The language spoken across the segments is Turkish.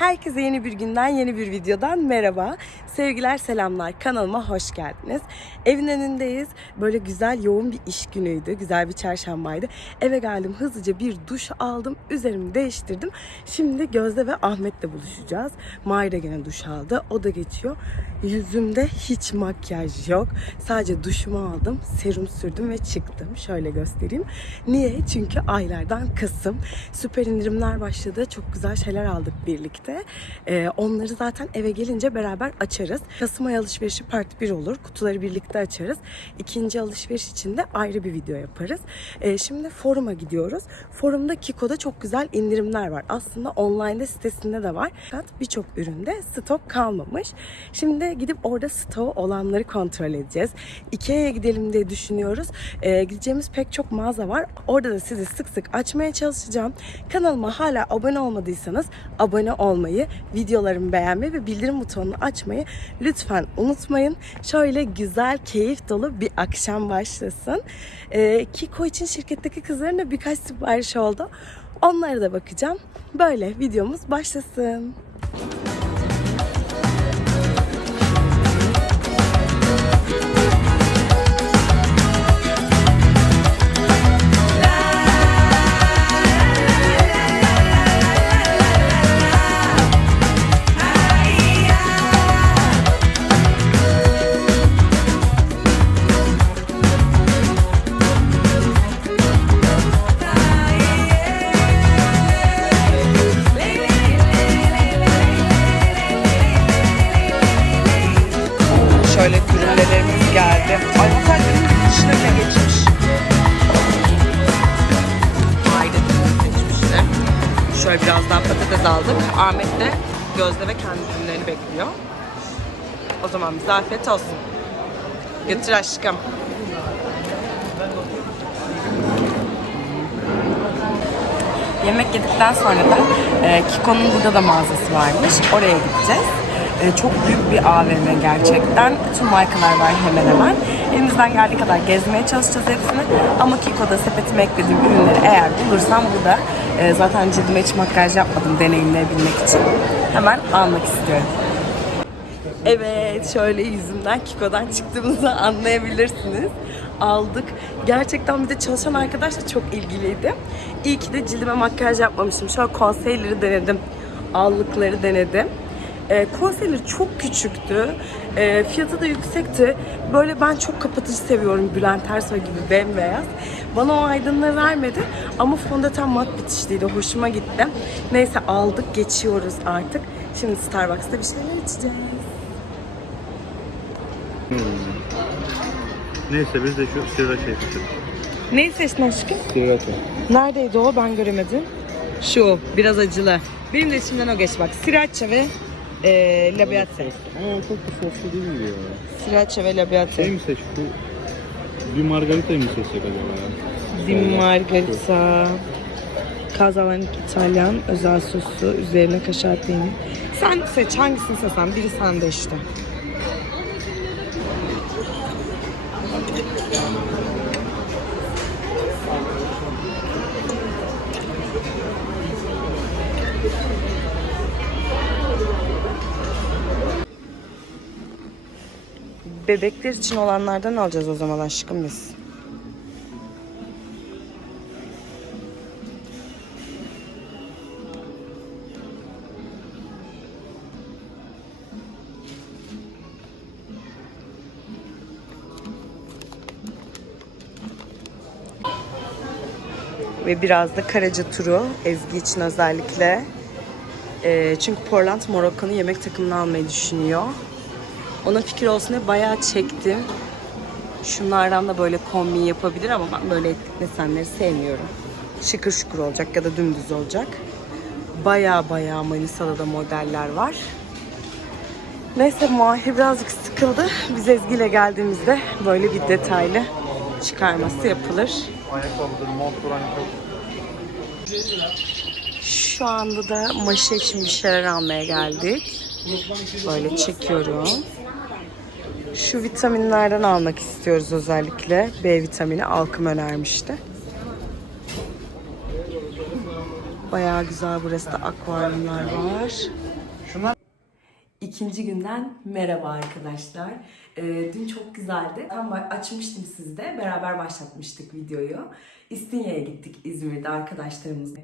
Herkese yeni bir günden, yeni bir videodan merhaba. Sevgiler, selamlar. Kanalıma hoş geldiniz. Evin önündeyiz. Böyle güzel, yoğun bir iş günüydü. Güzel bir çarşambaydı. Eve geldim, hızlıca bir duş aldım. Üzerimi değiştirdim. Şimdi Gözde ve Ahmet'le buluşacağız. Mahir de gene duş aldı. O da geçiyor. Yüzümde hiç makyaj yok. Sadece duşumu aldım, serum sürdüm ve çıktım. Şöyle göstereyim. Niye? Çünkü aylardan Kasım. Süper indirimler başladı. Çok güzel şeyler aldık birlikte. Ee, onları zaten eve gelince beraber açarız. Kasım ayı alışverişi part 1 olur. Kutuları birlikte açarız. İkinci alışveriş için de ayrı bir video yaparız. Ee, şimdi foruma gidiyoruz. Forumda Kiko'da çok güzel indirimler var. Aslında online'da sitesinde de var. Fakat birçok üründe stok kalmamış. Şimdi gidip orada stoğu olanları kontrol edeceğiz. Ikea'ya gidelim diye düşünüyoruz. Ee, gideceğimiz pek çok mağaza var. Orada da sizi sık sık açmaya çalışacağım. Kanalıma hala abone olmadıysanız abone olmayı, videolarımı beğenmeyi ve bildirim butonunu açmayı lütfen unutmayın. Şöyle güzel, keyif dolu bir akşam başlasın. Ee, Kiko için şirketteki kızların da birkaç sipariş oldu. Onlara da bakacağım. Böyle videomuz başlasın. Bize afiyet olsun. Götür aşkım. Yemek yedikten sonra da e, Kiko'nun burada da mağazası varmış. Oraya gideceğiz. E, çok büyük bir AVM gerçekten. Tüm markalar var hemen hemen. Elimizden geldiği kadar gezmeye çalışacağız hepsini. Ama Kiko'da sepetime eklediğim ürünleri eğer bulursam burada e, zaten cildime hiç makyaj yapmadım deneyimleyebilmek için. Hemen almak istiyorum. Evet, şöyle yüzümden Kiko'dan çıktığımızı anlayabilirsiniz. Aldık. Gerçekten bir de çalışan arkadaş da çok ilgiliydi. İyi ki de cildime makyaj yapmamışım. Şöyle concealer'ı denedim. Allıkları denedim. E, concealer çok küçüktü. E, fiyatı da yüksekti. Böyle ben çok kapatıcı seviyorum. Bülent Ersoy gibi bembeyaz. Bana o aydınlığı vermedi. Ama fondöten mat bitişliydi. Hoşuma gitti. Neyse aldık. Geçiyoruz artık. Şimdi Starbucks'ta bir şeyler içeceğiz. Neyse biz de şu sriracha içtik. Neyi seçtin aşkım? Sriracha. Neredeydi o? Ben göremedim. Şu, biraz acılı. Benim de içimden o geç bak. Sriracha ve e, labiate. Ama o çok da soslu değil mi ya? Sriracha ve Şey labiate. mi seç bu? Bir margarita mı seçsek acaba ya? Di margarita. Kazalan İtalyan özel sosu. Üzerine kaşar peynir. Sen seç hangisini seçsen. Biri sende işte. Bebekler için olanlardan alacağız o zaman aşkım biz. Ve biraz da Karaca turu Ezgi için özellikle. Ee, çünkü Portland Morocco'nun yemek takımını almayı düşünüyor. Ona fikir olsun diye bayağı çektim. Şunlardan da böyle kombin yapabilir ama ben böyle etlik desenleri sevmiyorum. Şıkır şıkır olacak ya da dümdüz olacak. Bayağı bayağı Manisa'da da modeller var. Neyse Mahir birazcık sıkıldı. Biz Ezgi ile geldiğimizde böyle bir detaylı çıkarması yapılır. Şu anda da maşa için bir şeyler almaya geldik. Böyle çekiyorum. Şu vitaminlerden almak istiyoruz özellikle. B vitamini Alkım önermişti. Bayağı güzel burası da akvaryumlar var. İkinci günden merhaba arkadaşlar. Ee, dün çok güzeldi. Tam açmıştım sizde. Beraber başlatmıştık videoyu. İstinye'ye gittik İzmir'de arkadaşlarımızla.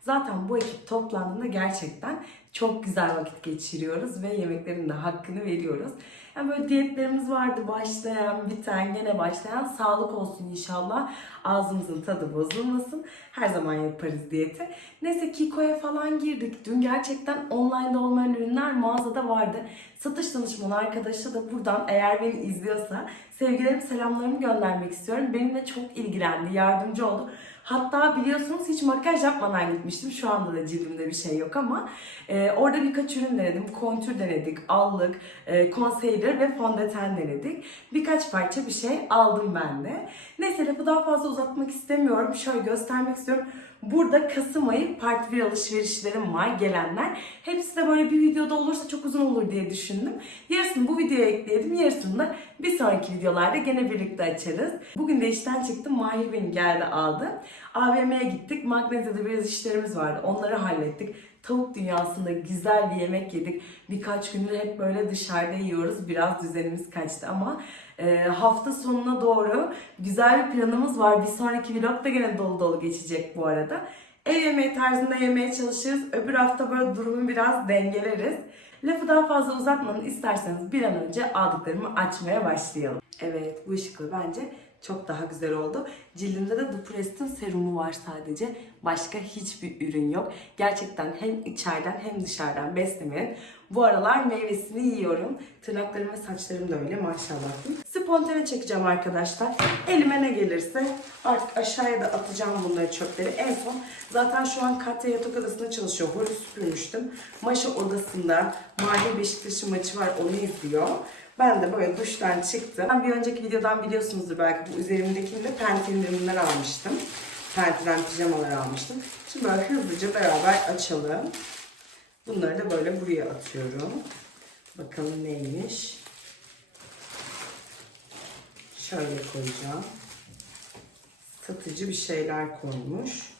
Zaten bu ekip toplandığında gerçekten çok güzel vakit geçiriyoruz ve yemeklerin de hakkını veriyoruz. Yani böyle diyetlerimiz vardı başlayan, biten, gene başlayan. Sağlık olsun inşallah. Ağzımızın tadı bozulmasın. Her zaman yaparız diyeti. Neyse Kiko'ya falan girdik. Dün gerçekten online'da olmayan ürünler mağazada vardı. Satış danışmanı arkadaşa da buradan eğer beni izliyorsa sevgilerimi selamlarımı göndermek istiyorum. Benimle çok ilgilendi, yardımcı oldu. Hatta biliyorsunuz hiç makyaj yapmadan gitmiştim. Şu anda da cildimde bir şey yok ama e, orada birkaç ürün denedim. Kontür denedik, allık, e, concealer ve fondöten denedik. Birkaç parça bir şey aldım ben de. Neyse lafı daha fazla uzatmak istemiyorum. Şöyle göstermek istiyorum. Burada Kasım ayı part 1 alışverişlerim var gelenler. Hepsi de böyle bir videoda olursa çok uzun olur diye düşündüm. Yarısını bu videoya ekledim. Yarısını da bir sonraki videolarda gene birlikte açarız. Bugün de işten çıktım. Mahir beni geldi aldı. AVM'ye gittik. Magnezya'da biraz işlerimiz vardı. Onları hallettik. Tavuk dünyasında güzel bir yemek yedik. Birkaç gündür hep böyle dışarıda yiyoruz. Biraz düzenimiz kaçtı ama e, hafta sonuna doğru güzel bir planımız var. Bir sonraki vlog da gene dolu dolu geçecek bu arada. Ev yemeği tarzında yemeye çalışırız. Öbür hafta böyle durumu biraz dengeleriz. Lafı daha fazla uzatmadan isterseniz bir an önce aldıklarımı açmaya başlayalım. Evet bu ışıklı bence çok daha güzel oldu. Cildimde de Duprest'in serumu var sadece. Başka hiçbir ürün yok. Gerçekten hem içeriden hem dışarıdan beslemenin bu aralar meyvesini yiyorum. Tırnaklarım ve saçlarım da öyle maşallah. Spontane çekeceğim arkadaşlar. Elime ne gelirse artık aşağıya da atacağım bunları çöpleri. En son zaten şu an Katya yatak odasında çalışıyor. Holu süpürmüştüm. Maşa odasında Mahalle Beşiktaş'ın maçı var onu izliyor. Ben de böyle duştan çıktım. Ben bir önceki videodan biliyorsunuzdur belki bu üzerimdekinde Penti indirimler almıştım. Penti'den pijamalar almıştım. Şimdi böyle hızlıca beraber açalım. Bunları da böyle buraya atıyorum. Bakalım neymiş. Şöyle koyacağım. Satıcı bir şeyler koymuş.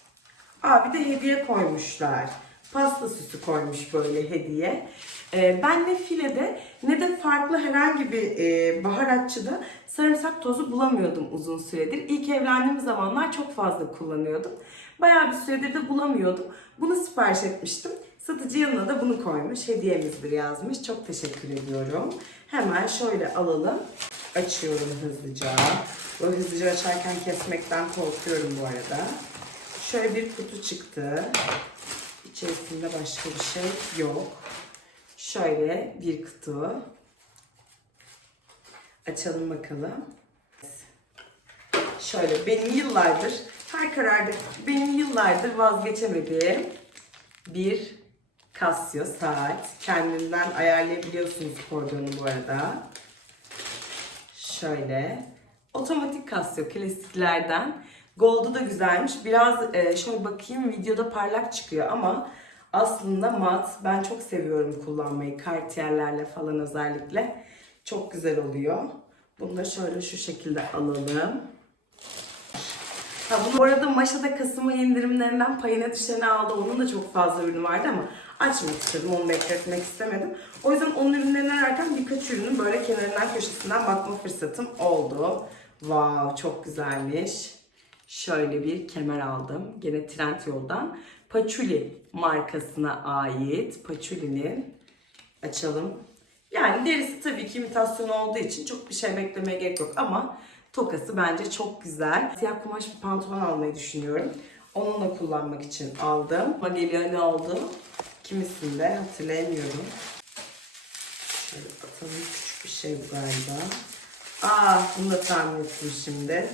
Aa bir de hediye koymuşlar. Pasta süsü koymuş böyle hediye. Ee, ben ne filede ne de farklı herhangi bir e, baharatçıda sarımsak tozu bulamıyordum uzun süredir. İlk evlendiğim zamanlar çok fazla kullanıyordum. Bayağı bir süredir de bulamıyordum. Bunu sipariş etmiştim. Satıcı yanına da bunu koymuş. Hediyemizdir yazmış. Çok teşekkür ediyorum. Hemen şöyle alalım. Açıyorum hızlıca. Böyle hızlıca açarken kesmekten korkuyorum bu arada. Şöyle bir kutu çıktı. İçerisinde başka bir şey yok. Şöyle bir kutu. Açalım bakalım. Şöyle benim yıllardır her kararda benim yıllardır vazgeçemediğim bir Casio saat. Kendinden ayarlayabiliyorsunuz kordonu bu arada. Şöyle. Otomatik Casio klasiklerden. Gold'u da güzelmiş. Biraz e, şöyle bakayım videoda parlak çıkıyor ama aslında mat. Ben çok seviyorum kullanmayı. Cartier'lerle falan özellikle. Çok güzel oluyor. Bunu da şöyle şu şekilde alalım. Ha bu arada Maşa'da Kasım indirimlerinden payına düşeni aldı. Onun da çok fazla ürünü vardı ama açmak istedim. Onu bekletmek istemedim. O yüzden onun ürünlerini ararken birkaç ürünün böyle kenarından köşesinden bakma fırsatım oldu. Wow çok güzelmiş. Şöyle bir kemer aldım. Gene Trendyol'dan. Patchouli markasına ait. Patchouli'nin açalım. Yani derisi tabii ki imitasyon olduğu için çok bir şey beklemeye gerek yok ama tokası bence çok güzel. Siyah kumaş bir pantolon almayı düşünüyorum. Onunla kullanmak için aldım. Ama oldu? Kimisinde hatırlayamıyorum. Şöyle atalım küçük bir şey bu galiba. Aa bunu da tahmin ettim şimdi.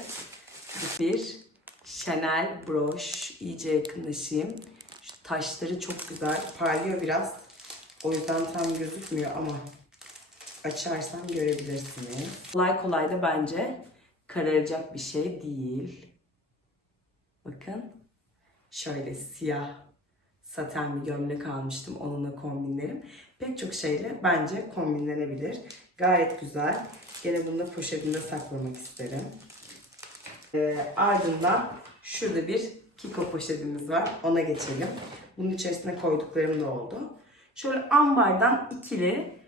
Bir Chanel broş. İyice yakınlaşayım. Şu taşları çok güzel. Parlıyor biraz. O yüzden tam gözükmüyor ama açarsam görebilirsiniz. Kolay kolay da bence kararacak bir şey değil. Bakın. Şöyle siyah saten bir gömlek almıştım. Onunla kombinlerim. Pek çok şeyle bence kombinlenebilir. Gayet güzel. Gene bunu da poşetimde saklamak isterim. Ee, ardından şurada bir Kiko poşetimiz var. Ona geçelim. Bunun içerisine koyduklarım da oldu. Şöyle ambardan ikili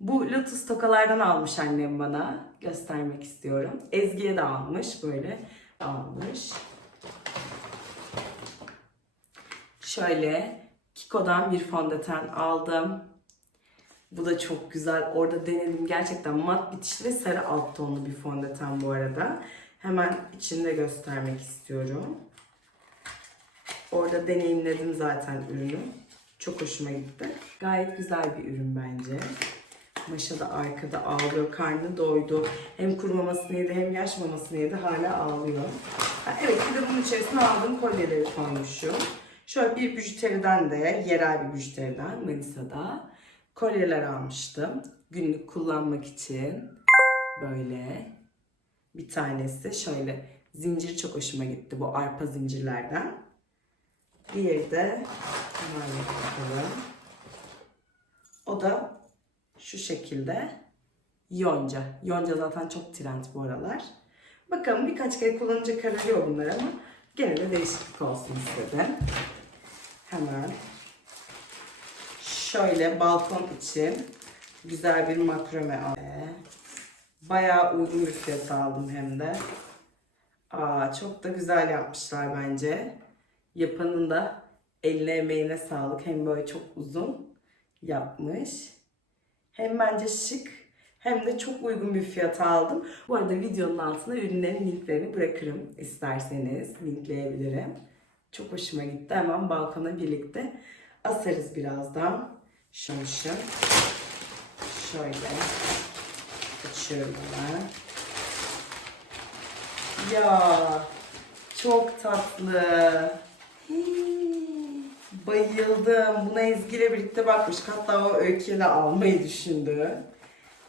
bu lotus tokalardan almış annem bana. Göstermek istiyorum. Ezgi'ye de almış böyle almış. Şöyle Kiko'dan bir fondöten aldım. Bu da çok güzel. Orada denedim. Gerçekten mat bitişli ve sarı alt tonlu bir fondöten bu arada. Hemen içinde göstermek istiyorum. Orada deneyimledim zaten ürünü. Çok hoşuma gitti. Gayet güzel bir ürün bence. Maşa da arkada ağlıyor. Karnı doydu. Hem kuru mamasını yedi hem yaş mamasını yedi. Hala ağlıyor. Evet bir de bunun içerisine aldığım kolyeleri koymuşum. Şöyle bir bijuteriden de yerel bir bijuteriden Manisa'da kolyeler almıştım. Günlük kullanmak için. Böyle. Bir tanesi şöyle zincir çok hoşuma gitti. Bu arpa zincirlerden. Diğeri de bakalım. O da şu şekilde yonca. Yonca zaten çok trend bu aralar. Bakalım birkaç kere kullanınca kararıyor bunlar ama gene de değişiklik olsun istedim. Hemen şöyle balkon için güzel bir makrome aldım. Bayağı uygun bir fiyata aldım hem de. Aa, çok da güzel yapmışlar bence. Yapanın da eline emeğine sağlık. Hem böyle çok uzun yapmış. Hem bence şık hem de çok uygun bir fiyata aldım. Bu arada videonun altına ürünlerin linklerini bırakırım isterseniz. Linkleyebilirim. Çok hoşuma gitti. Hemen balkona birlikte asarız birazdan. Şöyle şöyle açıyorum hemen. Ya çok tatlı. Hii, Bayıldım. Buna Ezgi ile birlikte bakmış. Hatta o öyküyle almayı düşündü.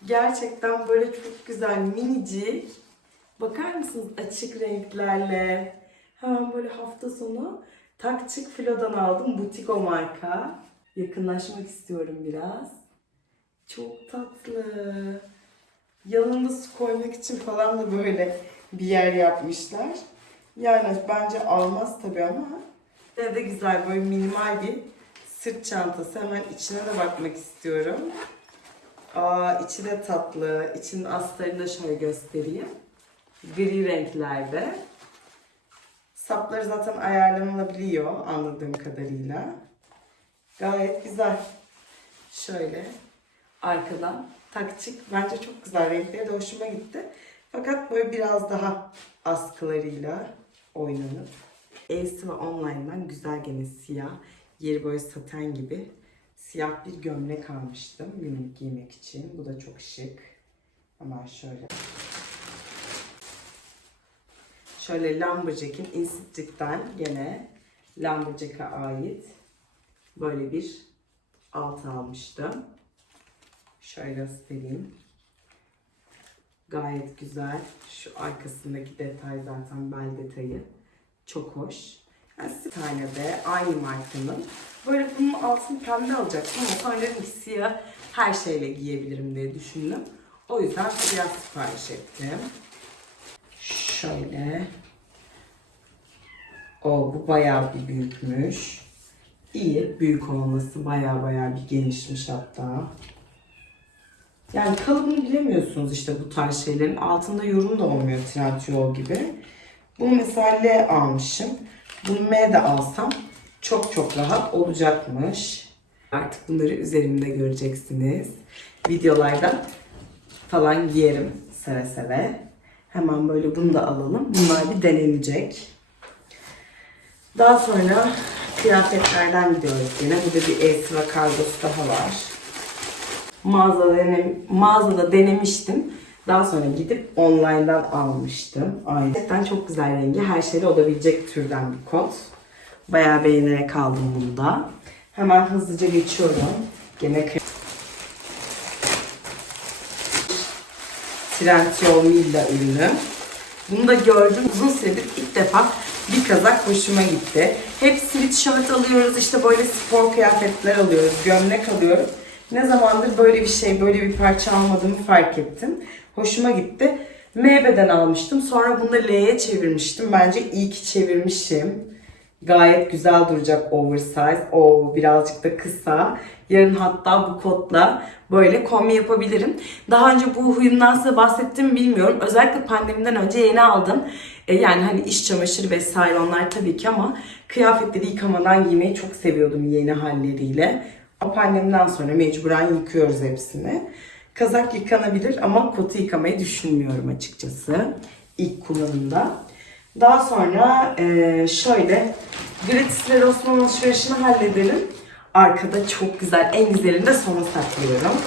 Gerçekten böyle çok güzel minicik. Bakar mısınız açık renklerle. Hemen böyle hafta sonu Takçık Filo'dan aldım. Butik o marka. Yakınlaşmak istiyorum biraz. Çok tatlı. Yanında su koymak için falan da böyle bir yer yapmışlar. Yani bence almaz tabii ama ne de güzel böyle minimal bir sırt çantası. Hemen içine de bakmak istiyorum. Aa içi de tatlı. İçinin astarını da şöyle göstereyim. Gri renklerde. Sapları zaten ayarlanabiliyor anladığım kadarıyla. Gayet güzel. Şöyle arkadan takçık. Bence çok güzel. Renkleri de hoşuma gitti. Fakat böyle biraz daha askılarıyla oynanıp. Elsi ve online'dan güzel gene siyah. Yeri böyle saten gibi. Siyah bir gömlek almıştım günlük giymek için. Bu da çok şık. Hemen şöyle. Şöyle Lumberjack'in Insitcik'ten gene Lumberjack'a ait böyle bir alt almıştım. Şöyle göstereyim. Gayet güzel. Şu arkasındaki detay zaten bel detayı. Çok hoş. Yani bir tane de aynı markanın. Böyle bunun altını pembe alacaktım ama sonra siyah her şeyle giyebilirim diye düşündüm. O yüzden siyah sipariş ettim. Şöyle. O bu bayağı bir büyükmüş. İyi büyük olması bayağı bayağı bir genişmiş hatta. Yani kalıbını bilemiyorsunuz işte bu tarz şeylerin. Altında yorum da olmuyor Trendyol gibi. Bunu mesela L almışım. Bunu M de alsam çok çok rahat olacakmış. Artık bunları üzerimde göreceksiniz. Videolarda falan giyerim seve seve. Hemen böyle bunu da alalım. Bunlar bir denenecek. Daha sonra kıyafetlerden gidiyoruz yine. Burada bir Esra kargosu daha var. Mağazada, denem, mağazada denemiştim. Daha sonra gidip online'dan almıştım. Gerçekten çok güzel rengi. Her şeyle olabilecek türden bir kot. Bayağı beğenerek aldım bunu da. Hemen hızlıca geçiyorum. Gene Trendyol Milla ürünü. Bunu da gördüm. Uzun süredir ilk defa bir kazak hoşuma gitti. Hep sweatshirt alıyoruz, işte böyle spor kıyafetler alıyoruz, gömlek alıyoruz. Ne zamandır böyle bir şey, böyle bir parça almadığımı fark ettim. Hoşuma gitti. M beden almıştım. Sonra bunu da L'ye çevirmiştim. Bence iyi ki çevirmişim. Gayet güzel duracak oversize. O birazcık da kısa. Yarın hatta bu kotla böyle kombi yapabilirim. Daha önce bu huyumdan size bahsettim mi bilmiyorum. Özellikle pandemiden önce yeni aldım. E, yani hani iş çamaşırı vesaire onlar tabii ki ama kıyafetleri yıkamadan giymeyi çok seviyordum yeni halleriyle. Ama pandemiden sonra mecburen yıkıyoruz hepsini. Kazak yıkanabilir ama kotu yıkamayı düşünmüyorum açıkçası ilk kullanımda. Daha sonra eee, şöyle gratis ve alışverişini halledelim. Arkada çok güzel, en güzelini de sona saklıyorum.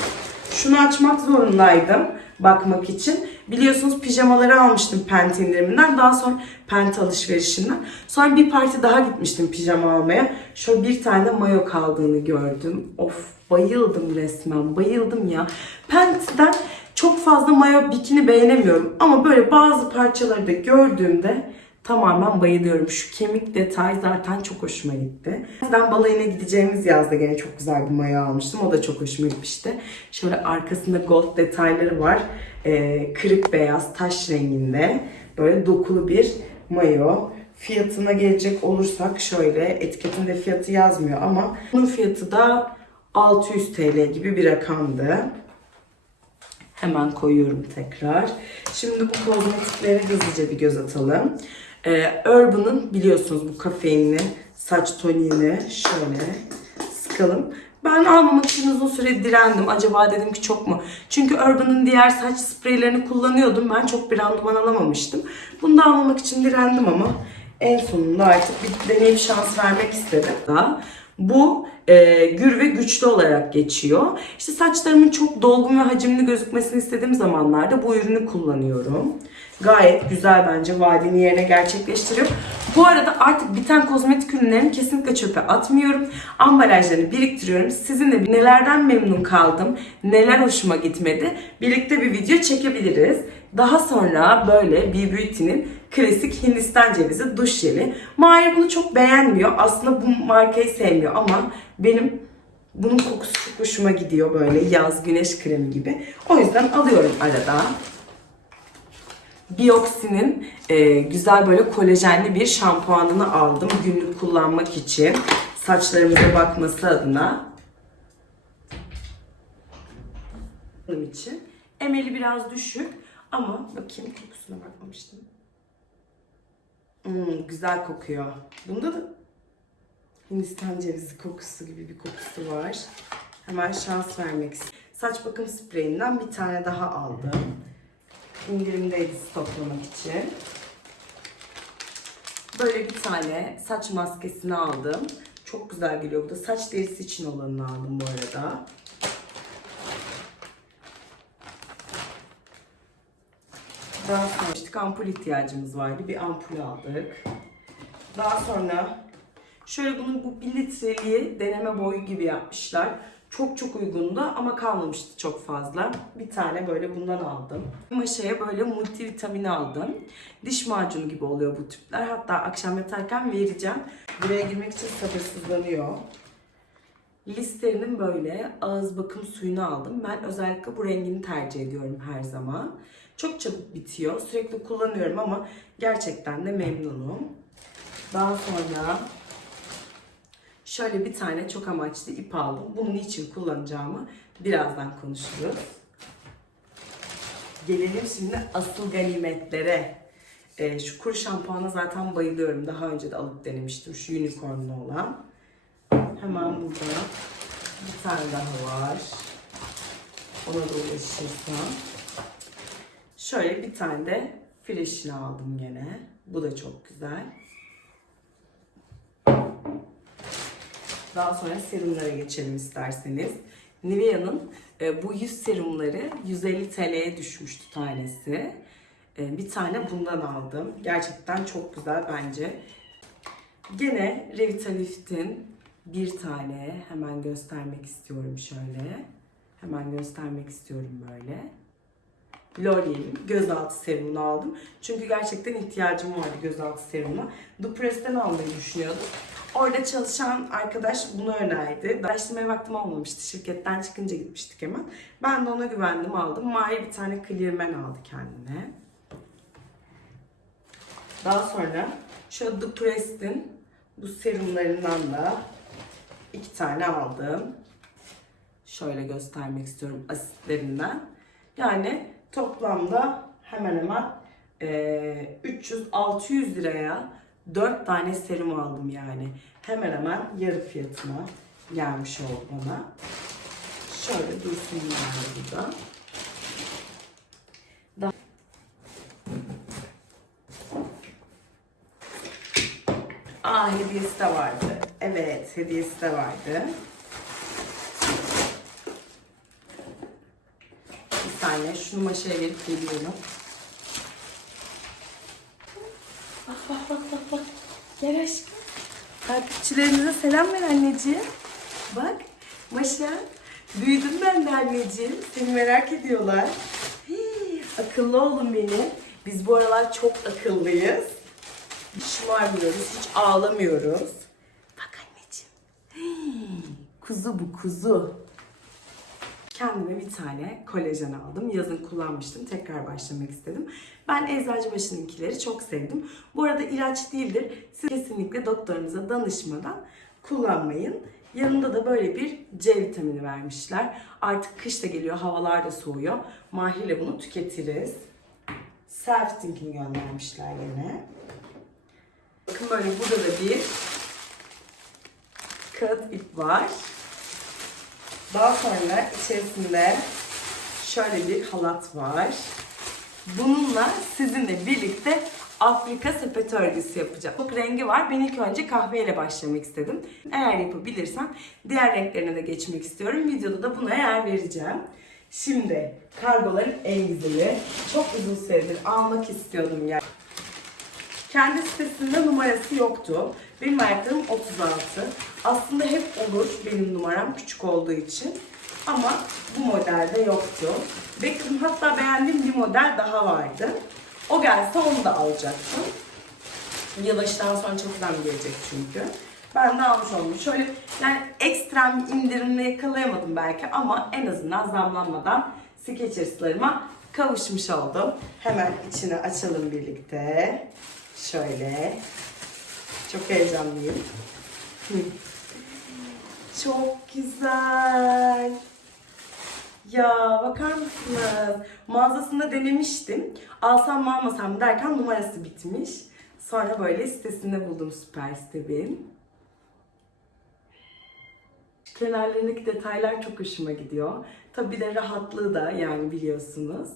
Şunu açmak zorundaydım bakmak için. Biliyorsunuz pijamaları almıştım Pent indiriminden. Daha sonra Pent alışverişinden. Sonra bir parti daha gitmiştim pijama almaya. Şöyle bir tane mayo kaldığını gördüm. Of bayıldım resmen. Bayıldım ya. Pent'ten çok fazla mayo bikini beğenemiyorum. Ama böyle bazı parçaları da gördüğümde tamamen bayılıyorum. Şu kemik detay zaten çok hoşuma gitti. Ben balayına gideceğimiz yazda gene çok güzel bir mayo almıştım. O da çok hoşuma gitmişti. Şöyle arkasında gold detayları var. Ee, kırık beyaz taş renginde. Böyle dokulu bir mayo. Fiyatına gelecek olursak şöyle etiketinde fiyatı yazmıyor ama bunun fiyatı da 600 TL gibi bir rakamdı. Hemen koyuyorum tekrar. Şimdi bu kozmetiklere hızlıca bir göz atalım. Ee, Urban'ın biliyorsunuz bu kafeinli saç toniğini şöyle sıkalım. Ben almamak için uzun süre direndim. Acaba dedim ki çok mu? Çünkü Urban'ın diğer saç spreylerini kullanıyordum. Ben çok bir randıman alamamıştım. Bunu da almamak için direndim ama en sonunda artık bir deneyim şans vermek istedim. Daha. Bu e, gür ve güçlü olarak geçiyor. İşte saçlarımın çok dolgun ve hacimli gözükmesini istediğim zamanlarda bu ürünü kullanıyorum. Gayet güzel bence vaadini yerine gerçekleştiriyor. Bu arada artık biten kozmetik ürünlerimi kesinlikle çöpe atmıyorum. Ambalajlarını biriktiriyorum. Sizinle nelerden memnun kaldım, neler hoşuma gitmedi birlikte bir video çekebiliriz. Daha sonra böyle B Beauty'nin klasik Hindistan cevizi duş jeli. Mahir bunu çok beğenmiyor. Aslında bu markayı sevmiyor ama benim bunun kokusu çok hoşuma gidiyor böyle yaz güneş kremi gibi. O yüzden alıyorum arada. Bioxy'nin e, güzel böyle kolajenli bir şampuanını aldım günlük kullanmak için. Saçlarımıza bakması adına. Bunun için. Emeli biraz düşük ama bakayım kokusuna bakmamıştım. Hmm, güzel kokuyor. Bunda da Hindistan cevizi kokusu gibi bir kokusu var. Hemen şans vermek istiyorum. Saç bakım spreyinden bir tane daha aldım. İndirimdeydi stoklamak için. Böyle bir tane saç maskesini aldım. Çok güzel geliyor bu da. Saç derisi için olanını aldım bu arada. Daha sonra işte ampul ihtiyacımız vardı. Bir ampul aldık. Daha sonra şöyle bunun bu 1 litreliği deneme boyu gibi yapmışlar. Çok çok uygundu ama kalmamıştı çok fazla. Bir tane böyle bundan aldım. Maşaya böyle multivitamin aldım. Diş macunu gibi oluyor bu tüpler. Hatta akşam yatarken vereceğim. Buraya girmek için sabırsızlanıyor. Listerinin böyle ağız bakım suyunu aldım. Ben özellikle bu rengini tercih ediyorum her zaman. Çok çabuk bitiyor. Sürekli kullanıyorum ama gerçekten de memnunum. Daha sonra şöyle bir tane çok amaçlı ip aldım. Bunu niçin kullanacağımı birazdan konuşuruz. Gelelim şimdi asıl ganimetlere. Ee, şu kuru şampuana zaten bayılıyorum. Daha önce de alıp denemiştim. Şu unicornlu olan. Hemen burada bir tane daha var. Ona da ulaşırsam. Şöyle bir tane de freshini aldım gene. Bu da çok güzel. Daha sonra serumlara geçelim isterseniz. Nivea'nın e, bu yüz serumları 150 TL'ye düşmüştü tanesi. E, bir tane bundan aldım. Gerçekten çok güzel bence. Gene Revitalift'in bir tane hemen göstermek istiyorum şöyle. Hemen göstermek istiyorum böyle. L'Oreal'in gözaltı serumunu aldım. Çünkü gerçekten ihtiyacım vardı gözaltı serumuna. Dupress'ten almayı düşünüyordum. Orada çalışan arkadaş bunu önerdi. Araştırmaya vaktim olmamıştı. Şirketten çıkınca gitmiştik hemen. Ben de ona güvendim aldım. Mahir bir tane Clearman aldı kendine. Daha sonra şu Dupress'in Bu serumlarından da iki tane aldım. Şöyle göstermek istiyorum asitlerinden. Yani toplamda hemen hemen eee, 300-600 liraya 4 tane serum aldım yani. Hemen hemen yarı fiyatına gelmiş oldu bana. Şöyle dursun yani burada. Daha... Aa hediyesi de vardı. Evet hediyesi de vardı. Saniye şunu maşaya verip geliyorum. Bak bak bak bak bak. Gel aşkım. Takipçilerimize selam ver anneciğim. Bak Maşa. Büyüdüm ben de anneciğim. Seni merak ediyorlar. Hii, akıllı olun benim. Biz bu aralar çok akıllıyız. Şımarmıyoruz, hiç ağlamıyoruz. Bak anneciğim. Hii, kuzu bu kuzu. Kendime bir tane kolajen aldım. Yazın kullanmıştım. Tekrar başlamak istedim. Ben Eczacıbaşı'nınkileri çok sevdim. Bu arada ilaç değildir. Siz kesinlikle doktorunuza danışmadan kullanmayın. Yanında da böyle bir C vitamini vermişler. Artık kış da geliyor, havalar da soğuyor. Mahirle bunu tüketiriz. Self thinking göndermişler yine. Bakın böyle burada da bir kağıt ip var. Daha sonra içerisinde şöyle bir halat var. Bununla sizinle birlikte Afrika sepeti örgüsü yapacağım. Çok rengi var. Ben ilk önce kahveyle başlamak istedim. Eğer yapabilirsem diğer renklerine de geçmek istiyorum. Videoda da buna yer vereceğim. Şimdi kargoların en güzeli. Çok uzun süredir almak istiyordum ya. Kendi sitesinde numarası yoktu. Benim ayaklarım 36. Aslında hep olur benim numaram küçük olduğu için. Ama bu modelde yoktu. Bekledim hatta beğendiğim bir model daha vardı. O gelse onu da alacaktım. Yılbaşından sonra çok zam gelecek çünkü. Ben de almış oldum. Şöyle yani ekstrem bir indirimle yakalayamadım belki ama en azından zamlanmadan Skechers'larıma kavuşmuş oldum. Hemen içini açalım birlikte. Şöyle. Çok heyecanlıyım. Çok güzel. Ya bakar mısınız? Mağazasında denemiştim. Alsam mı almasam mı derken numarası bitmiş. Sonra böyle sitesinde buldum süper site benim. Kenarlarındaki detaylar çok hoşuma gidiyor. Tabii bir de rahatlığı da yani biliyorsunuz.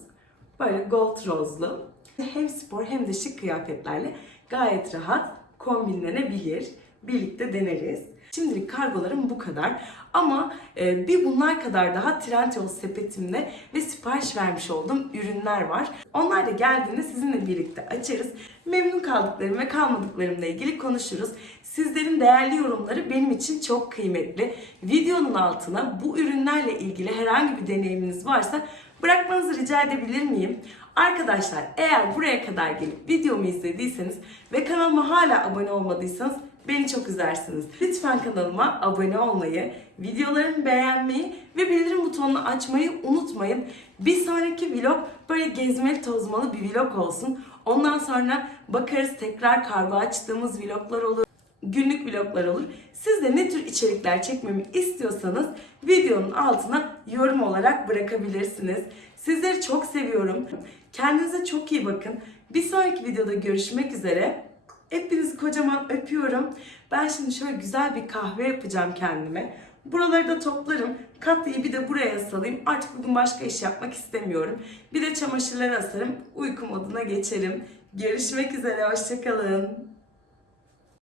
Böyle gold rozlu. Hem spor hem de şık kıyafetlerle gayet rahat kombinlenebilir. Birlikte deneriz. Şimdilik kargolarım bu kadar. Ama e, bir bunlar kadar daha Trendyol sepetimde ve sipariş vermiş olduğum ürünler var. Onlar da geldiğinde sizinle birlikte açarız. Memnun kaldıklarım ve kalmadıklarımla ilgili konuşuruz. Sizlerin değerli yorumları benim için çok kıymetli. Videonun altına bu ürünlerle ilgili herhangi bir deneyiminiz varsa bırakmanızı rica edebilir miyim? Arkadaşlar eğer buraya kadar gelip videomu izlediyseniz ve kanalıma hala abone olmadıysanız beni çok üzersiniz. Lütfen kanalıma abone olmayı, videolarımı beğenmeyi ve bildirim butonunu açmayı unutmayın. Bir sonraki vlog böyle gezmeli tozmalı bir vlog olsun. Ondan sonra bakarız tekrar kargo açtığımız vloglar olur günlük vloglar olur. Siz de ne tür içerikler çekmemi istiyorsanız videonun altına yorum olarak bırakabilirsiniz. Sizleri çok seviyorum. Kendinize çok iyi bakın. Bir sonraki videoda görüşmek üzere. Hepinizi kocaman öpüyorum. Ben şimdi şöyle güzel bir kahve yapacağım kendime. Buraları da toplarım. Katlıyı bir de buraya salayım. Artık bugün başka iş yapmak istemiyorum. Bir de çamaşırları asarım. Uyku moduna geçerim. Görüşmek üzere. Hoşçakalın.